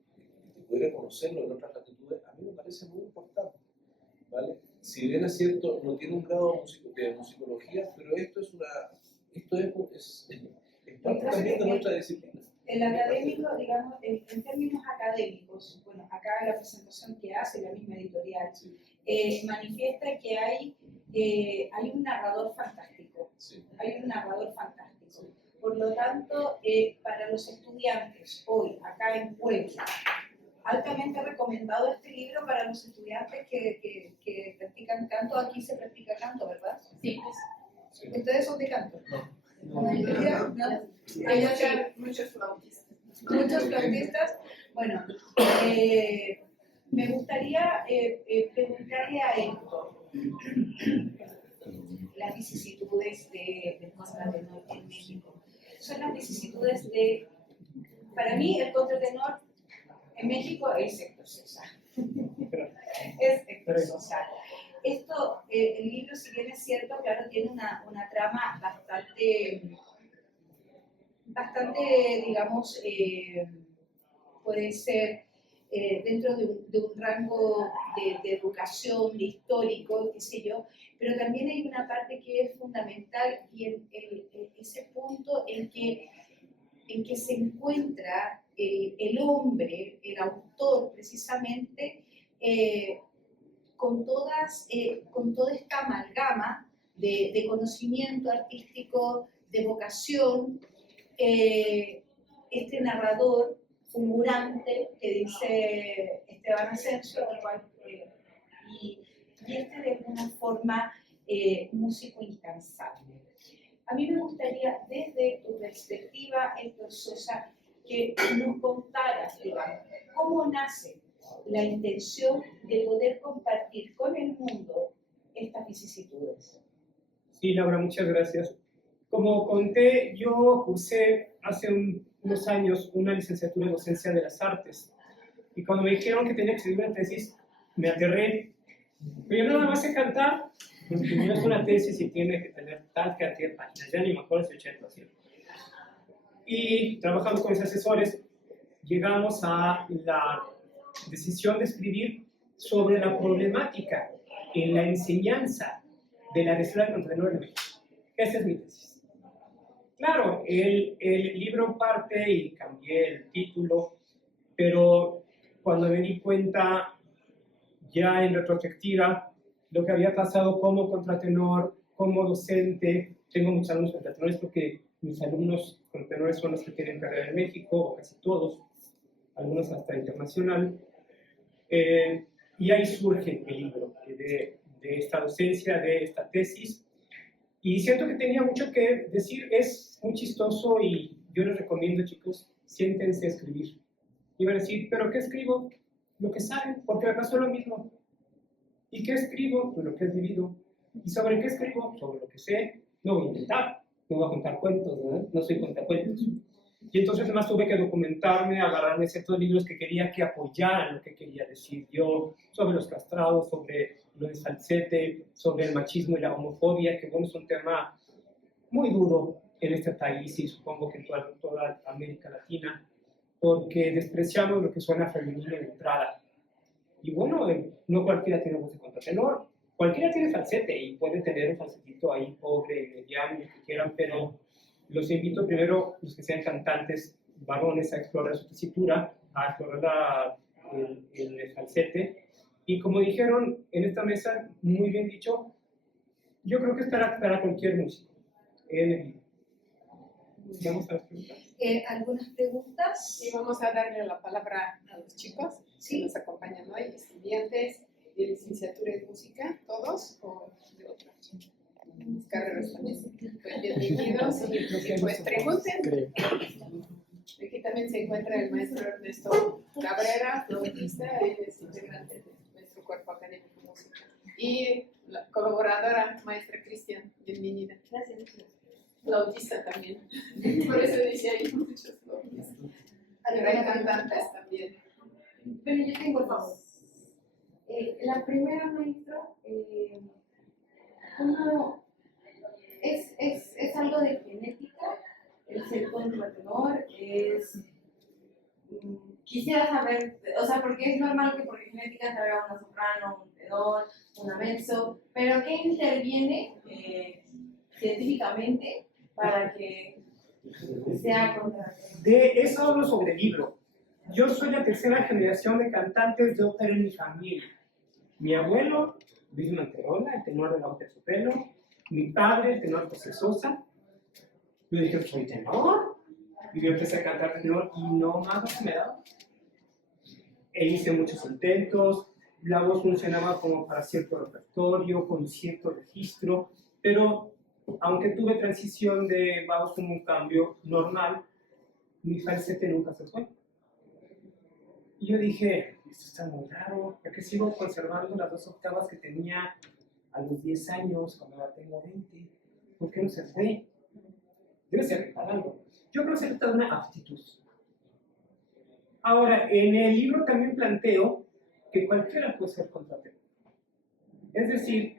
poder conocerlo en otras latitudes, a mí me parece muy importante, ¿vale? Si bien es cierto, no tiene un grado de musicología, pero esto es parte también de nuestra disciplina. El académico, digamos, en términos académicos, bueno, acá la presentación que hace la misma editorial, manifiesta que hay un narrador fantástico. Sí. Hay un narrador fantástico. Por lo tanto, para los estudiantes hoy, acá en Puebla, altamente recomendado este libro para los estudiantes que practican canto. Aquí se practica canto, ¿verdad? Sí. ¿Ustedes son de canto? No. ¿No? Hay muchos flautistas. Muchos flautistas. Bueno, me gustaría preguntarle a Héctor las vicisitudes del contratenor en México. Son las vicisitudes para mí el contratenor en México es Héctor Sosa. Es Héctor Sosa. Esto, el libro, si bien es cierto, claro, tiene una trama bastante, digamos, puede ser dentro de un rango de educación, de histórico, qué sé yo, pero también hay una parte que es fundamental y ese punto en que se encuentra el hombre, el autor, precisamente, con toda esta amalgama de conocimiento artístico, de vocación, este narrador fulgurante que dice Esteban Asensio, y este de alguna forma músico incansable. A mí me gustaría, desde tu perspectiva, Héctor Sosa, que nos contaras, digamos, cómo nace la intención de poder compartir con el mundo estas vicisitudes. Sí, Laura, muchas gracias. Como conté, yo cursé hace unos años una licenciatura en docencia de las artes. Y cuando me dijeron que tenía que escribir una tesis, me aterré. Pero yo nada más sé cantar, porque no es una tesis y tiene que tener tal cantidad de páginas, ya ni me acuerdo si 80 o 100. Y trabajando con mis asesores, llegamos a la decisión de escribir sobre la problemática en la enseñanza de la lectura del contratenor en México. Esa es mi tesis. Claro, el libro parte y cambié el título, pero cuando me di cuenta, ya en retrospectiva, lo que había pasado como contratenor, como docente, tengo muchos alumnos contratenores porque mis alumnos contratenores son los que tienen carrera en México, o casi todos, algunos hasta internacional, y ahí surge el libro de esta docencia, de esta tesis, y siento que tenía mucho que decir. Es muy chistoso y yo les recomiendo, chicos, siéntense a escribir. Y van a decir, ¿pero qué escribo? Lo que saben, porque me pasó lo mismo. ¿Y qué escribo? Pues lo que he vivido. ¿Y sobre qué escribo? Sobre lo que sé no voy a inventar, no voy a contar cuentos, no soy cuentacuentos. Y entonces además tuve que documentarme, agarrarme ciertos libros que quería que apoyaran lo que quería decir yo sobre los castrados, sobre lo de falsete, sobre el machismo y la homofobia, que bueno, es un tema muy duro en este país y supongo que en toda América Latina, porque despreciamos lo que suena femenino de entrada. Y bueno, no cualquiera tiene voz de contratenor, cualquiera tiene falsete y puede tener un falsetito ahí pobre, mediano, lo que quieran, pero los invito primero, los que sean cantantes varones, a explorar su tesitura, a explorar el falsete. Y como dijeron en esta mesa, muy bien dicho, yo creo que es para cualquier músico. Vamos a las preguntas. ¿Algunas preguntas? Y vamos a darle la palabra a los chicos que nos acompañan hoy, estudiantes de licenciatura en música, todos o de otras carreras también. Pues bienvenidos y pues pregunten. Aquí también se encuentra el maestro Ernesto Cabrera, flautista, él es integrante de nuestro cuerpo académico de música. Y la colaboradora, maestra Cristian, bienvenida. Gracias. Flautista también. Por eso dice hay muchos flautistas. Pero hay cantantes también. Pero yo tengo dos. La primera, maestra, ¿cómo es algo de genética? El ser contratenor es. Quisiera saber, o sea, porque es normal que por genética se vea una soprano, un tenor, una mezzo, pero ¿qué interviene científicamente para que sea contratenor? De eso hablo sobre el libro. Yo soy la tercera generación de cantantes de ópera en mi familia. Mi abuelo, Luis Manterola, el tenor de la ópera Sopelo. Mi padre, el tenor José Sosa. Yo dije, soy tenor. Y yo empecé a cantar tenor y no más me daba. E hice muchos intentos. La voz funcionaba como para cierto repertorio, con cierto registro. Pero aunque tuve transición de voz como un cambio normal, mi falsete nunca se fue. Y yo dije, esto está muy raro, ¿por qué sigo conservando las 2 octavas que tenía a los 10 años, cuando ahora tengo 20? ¿Por qué no se fue? Debe ser algo. Yo creo que se trata de una aptitud. Ahora, en el libro también planteo que cualquiera puede ser contratenor. Es decir,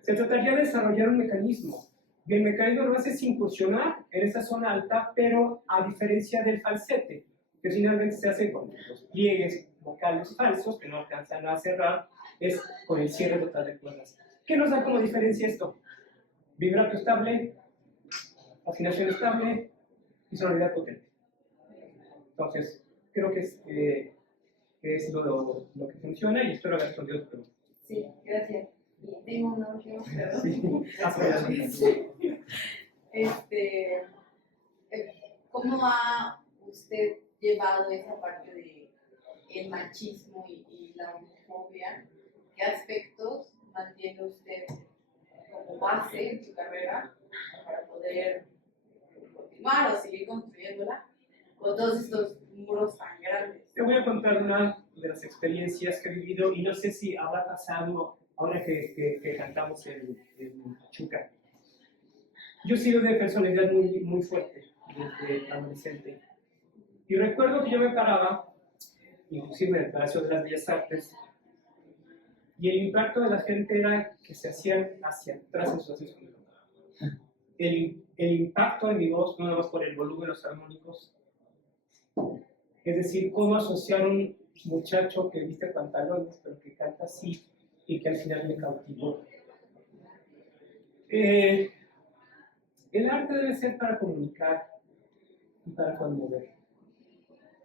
se trataría de desarrollar un mecanismo. Y el mecanismo lo hace es incursionar en esa zona alta, pero a diferencia del falsete, que finalmente se hace con los pliegues vocales falsos, que no alcanzan a cerrar, es con el cierre total de cuerdas. ¿Qué nos da como diferencia esto? Vibrato estable, afinación estable y sonoridad potente. Entonces, creo que es lo que funciona y espero haber respondido tu pregunta. Sí, gracias. Y tengo una última pregunta. Sí. ¿Cómo ha usted llevado esa parte de el machismo y la homofobia? ¿Qué aspectos mantiene usted como base en su carrera para poder continuar o seguir construyéndola con todos estos muros tan grandes? Te voy a contar una de las experiencias que he vivido y no sé si habrá pasado ahora que cantamos en Pachuca. Yo he sido de personalidad muy fuerte desde adolescente. Y recuerdo que yo me paraba, inclusive en el Palacio de las Bellas Artes, y el impacto de la gente era que se hacían hacia atrás en sus asientos. El impacto de mi voz, no nada más por el volumen de los armónicos, es decir, cómo asociar un muchacho que viste pantalones, pero que canta así, y que al final me cautivó. El arte debe ser para comunicar y para conmover.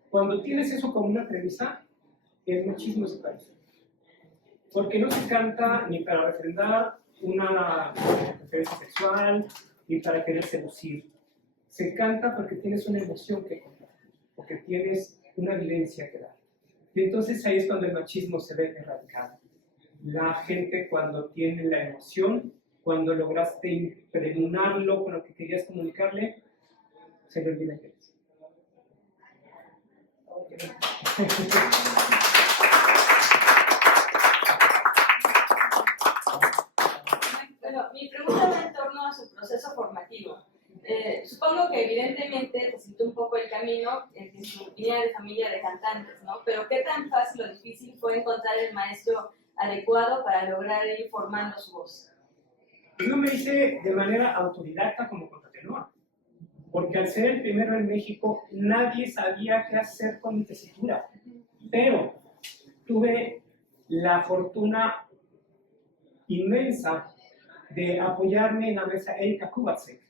Cuando tienes eso como una premisa, el machismo desaparece. Porque no se canta ni para refrendar una preferencia sexual, ni para querer seducir. Se canta porque tienes una emoción que contar, porque tienes una vivencia que dar. Y entonces ahí es cuando el machismo se ve erradicado. La gente cuando tiene la emoción, cuando lograste impregnarlo con lo que querías comunicarle, se le olvida que es. Bueno, mi pregunta va en torno a su proceso formativo. Supongo que evidentemente facilitó un poco el camino en su línea de familia de cantantes, ¿no? Pero ¿qué tan fácil o difícil fue encontrar el maestro adecuado para lograr ir formando su voz? Yo me hice de manera autodidacta como contratenor, porque al ser el primero en México, nadie sabía qué hacer con mi tesitura. Pero tuve la fortuna inmensa de apoyarme en la maestra Erika Kubacek,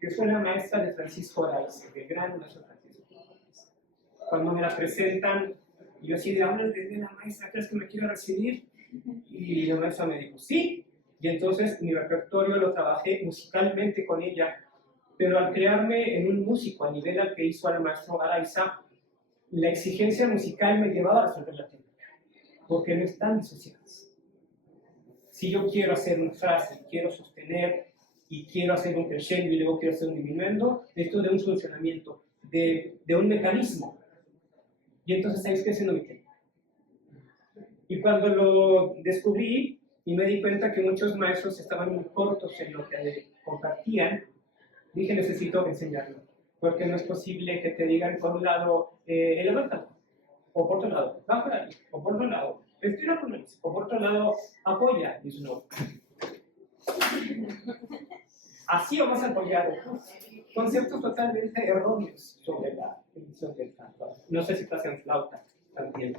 que fue la maestra de Francisco Araiza, del gran maestro Francisco. Cuando me la presentan, yo así de hablar de la maestra, ¿crees que me quiero recibir? Y la maestra me dijo, sí. Y entonces mi repertorio lo trabajé musicalmente con ella, pero al crearme en un músico a nivel al que hizo al maestro Araiza, la exigencia musical me llevaba a resolver la técnica, porque no están disociadas. Si yo quiero hacer una frase, quiero sostener y quiero hacer un crescendo y luego quiero hacer un diminuendo, esto de un solucionamiento, de un mecanismo. Y entonces ahí estoy haciendo mi técnica. Y cuando lo descubrí y me di cuenta que muchos maestros estaban muy cortos en lo que compartían, dije, necesito enseñarlo. Porque no es posible que te digan por un lado, levántalo, o por otro lado, bájala, o por otro lado, estira con él, o por otro lado, apoya. Y eso no. Así o más apoyado. Conceptos totalmente erróneos sobre la edición del canto. No sé si pasa en flauta también.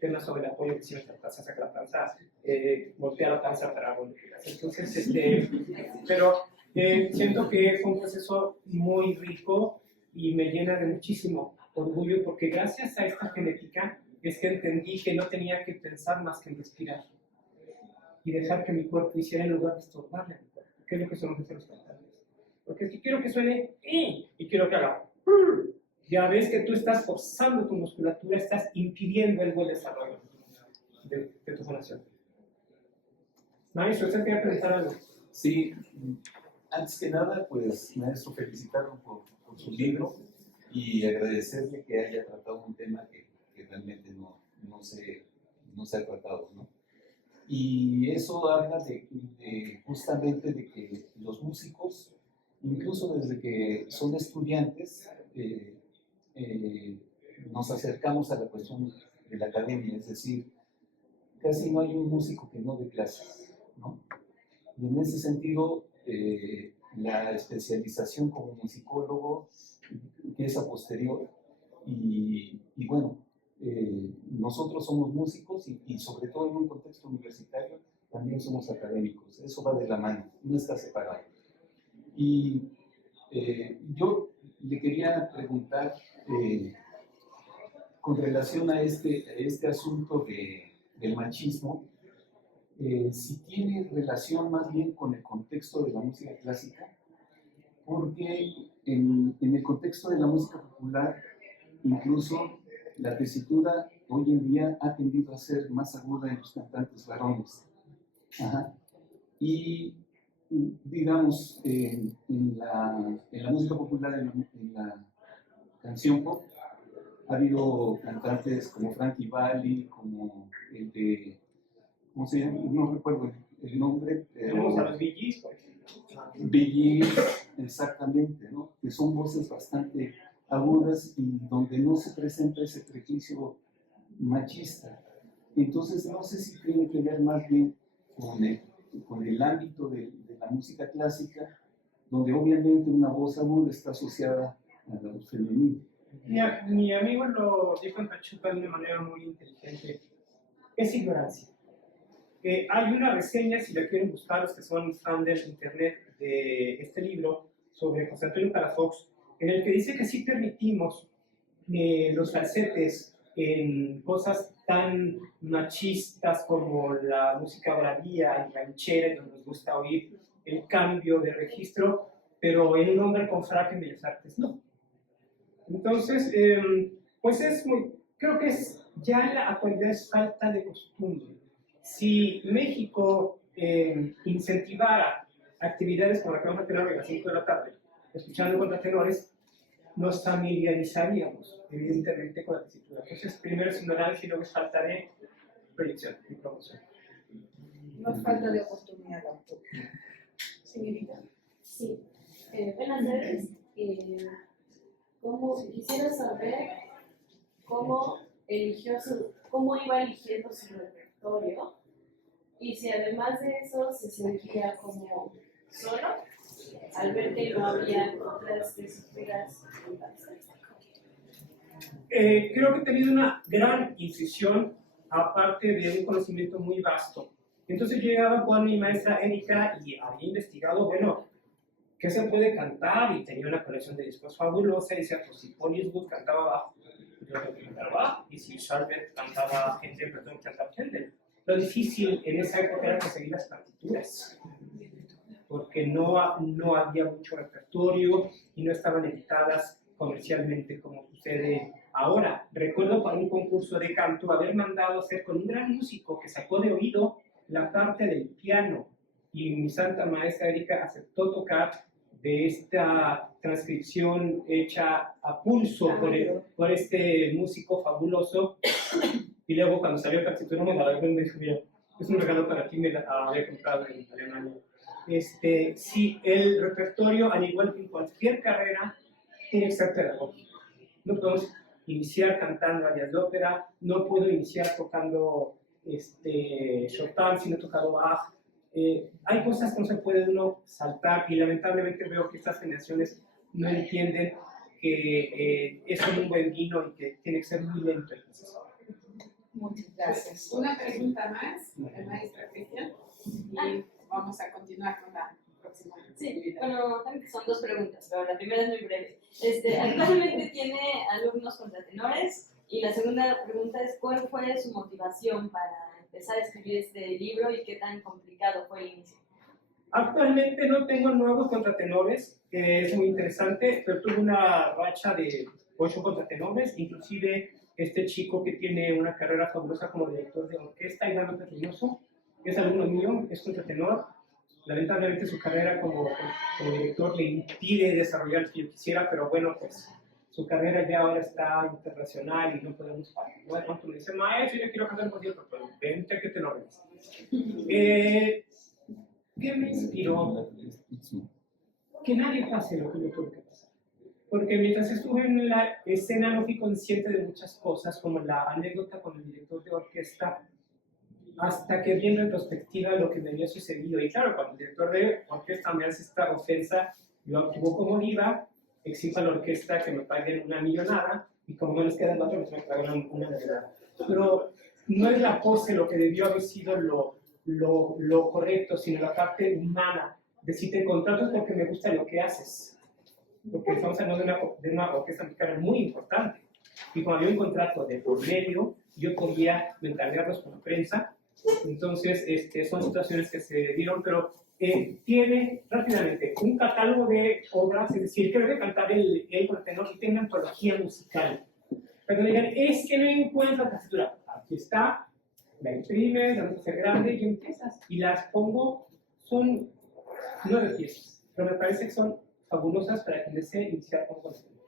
Temas sobre el apoyo que siempre pasa, saca la panza, voltea la panza para volver. Entonces, pero siento que fue un proceso muy rico y me llena de muchísimo orgullo porque gracias a esta genética es que entendí que no tenía que pensar más que en respirar y dejar que mi cuerpo hiciera en lugar de estorbarle a mi cuerpo, que es lo que somos los cantantes. Porque si quiero que suene y quiero que haga, ya ves que tú estás forzando tu musculatura, estás impidiendo el buen desarrollo de tu fonación. Maestro, ¿usted quería preguntar algo? Sí, antes que nada, pues, maestro, felicitarlo por su libro y agradecerle que haya tratado un tema que realmente no se ha tratado, ¿no? Y eso habla justamente de que los músicos, incluso desde que son estudiantes, nos acercamos a la cuestión de la academia, es decir, casi no hay un músico que no dé clases, ¿no? Y en ese sentido, la especialización como musicólogo empieza posterior y bueno, nosotros somos músicos y sobre todo en un contexto universitario también somos académicos, eso va de la mano, no está separado. Y yo le quería preguntar con relación a este asunto del machismo, si tiene relación más bien con el contexto de la música clásica, porque en el contexto de la música popular, incluso la tesitura hoy en día ha tendido a ser más aguda en los cantantes varones. Ajá. Y digamos, en la música popular, en la canción pop, ha habido cantantes como Frankie Valli, como el de, ¿cómo se llama? No recuerdo el nombre, pero... Tenemos a los Bee Gees, por ejemplo. Bee Gees, exactamente, ¿no? Que son voces bastante agudas y donde no se presenta ese prejuicio machista. Entonces, no sé si tiene que ver más bien con el ámbito de la música clásica, donde obviamente una voz aguda está asociada a la voz femenina. Mi amigo lo dijo en Pachuca de una manera muy inteligente. Es ignorancia. Hay una reseña, si la quieren buscar, los que son fan del internet, de este libro sobre José Antonio Palafox, en el que dice que sí permitimos los falsetes en cosas tan machistas como la música bravía y ranchera, donde nos gusta oír el cambio de registro, pero en un hombre con fraque en Bellas Artes no. Entonces, pues creo que ya la actualidad es falta de costumbre. Si México incentivara actividades como la que vamos a tener hoy a las 5 de la tarde, escuchando contratenores, nos familiarizaríamos evidentemente con la tesitura. Entonces, primero es ignorancia y luego es falta de proyección y promoción. No es falta de oportunidad tampoco. Señorita. Sí, buenas tardes. Quisiera saber cómo iba eligiendo su repertorio y si además de eso se sentía como solo al ver que no había otras escrituras. Creo que he tenido una gran intuición, aparte de un conocimiento muy vasto. Entonces yo llegaba con mi maestra Erika y había investigado, bueno, ¿qué se puede cantar? Y tenía una colección de discos fabulosa y decía, pues si Paul Eastwood cantaba bajo, yo tengo que cantar bajo, y si Charvet cantaba Händel, yo tengo que cantar Händel. Lo difícil en esa época era conseguir las partituras, porque no había mucho repertorio y no estaban editadas comercialmente como sucede ahora. Recuerdo para un concurso de canto haber mandado hacer con un gran músico que sacó de oído la parte del piano y mi santa maestra Erika aceptó tocar de esta transcripción hecha a pulso por este músico fabuloso. Y luego cuando salió el partitura me la me dijo, mira, es un regalo para ti, me la había comprado en Alemania. Sí, el repertorio, al igual que en cualquier carrera, tiene que ser pedagógico. No podemos iniciar cantando arias de ópera, no puedo iniciar tocando Chopin si no he tocado Bach. Hay cosas que no se puede uno saltar y lamentablemente veo que estas generaciones no entienden que es un buen vino y que tiene que ser muy lento el proceso. Muchas gracias. Una pregunta más, maestra Cristian, y vamos a continuar con la próxima. Sí, bueno, son dos preguntas, pero la primera es muy breve. Actualmente tiene alumnos contratenores y la segunda pregunta es ¿cuál fue su motivación para empezar a escribir este libro y qué tan complicado fue el inicio? Actualmente no tengo nuevos contratenores, es muy interesante, pero tuve una racha de 8 contratenores, inclusive este chico que tiene una carrera fabulosa como director de orquesta, Iván Petroñoso, que es alumno mío, es contratenor. Lamentablemente su carrera como director le impide desarrollar lo que yo quisiera, pero bueno, pues su carrera ya ahora está internacional y no podemos parar. Bueno, tú me dices, maestro, yo quiero cantar un concierto, pero vente que te lo revises. ¿Qué me inspiró? Que nadie pase lo que yo tuve que pasar. Porque mientras estuve en la escena no fui consciente de muchas cosas, como la anécdota con el director de orquesta, hasta que vi en retrospectiva lo que me había sucedido. Y claro, cuando el director de orquesta me hace esta ofensa, yo actúo como diva, exijo a la orquesta que me paguen una millonada, y como no les queda el otro, me pagan una millonada. Pero no es la pose lo que debió haber sido lo correcto, sino la parte humana, de si te contratas porque me gusta lo que haces. Porque estamos hablando de una orquesta mexicana muy importante. Y como había un contrato de por medio, yo podía ventanearlos con la prensa. Entonces, son situaciones que se dieron, pero tiene rápidamente un catálogo de obras, es decir, que debe cantar el tenor y tenga antología musical. Pero me digan, es que no encuentro la partitura. Aquí está, la imprimes, la haces grande y empiezas. Y las pongo, son 9 piezas, pero me parece que son fabulosas para quien desee iniciar con contenido.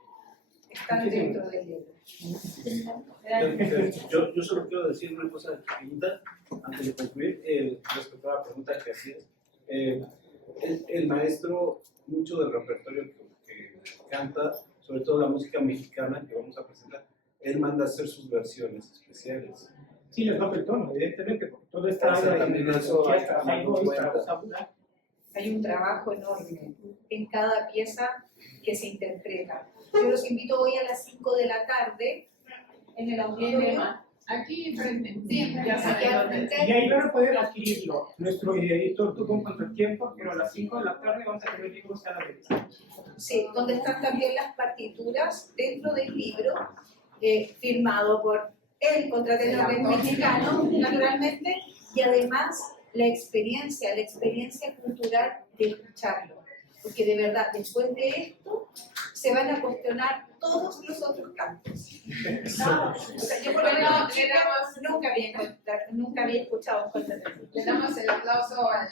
Están dentro del libro. Yo solo quiero decir una cosa chiquita antes de concluir respecto a la pregunta que hacías. El maestro, mucho del repertorio que canta, sobre todo la música mexicana que vamos a presentar, él manda a hacer sus versiones especiales. Sí, les bajo el tono, evidentemente, porque todo está también eso hay un trabajo enorme en cada pieza que se interpreta. Yo los invito hoy a las 5 de la tarde en el auditorio. Aquí enfrente. Sí, ya saben. Y ahí van a poder adquirirlo. Nuestro editor tuvo un contratiempo, pero a las 5 de la tarde vamos a tener libros a la vez. Sí, donde están también las partituras dentro del libro, firmado por el contratenor mexicano, naturalmente, y además la experiencia cultural de escucharlo. Porque de verdad, después de esto, se van a cuestionar todos los otros cantos. No, o sea, yo por lo menos nunca había escuchado un contratenor. Le damos el aplauso al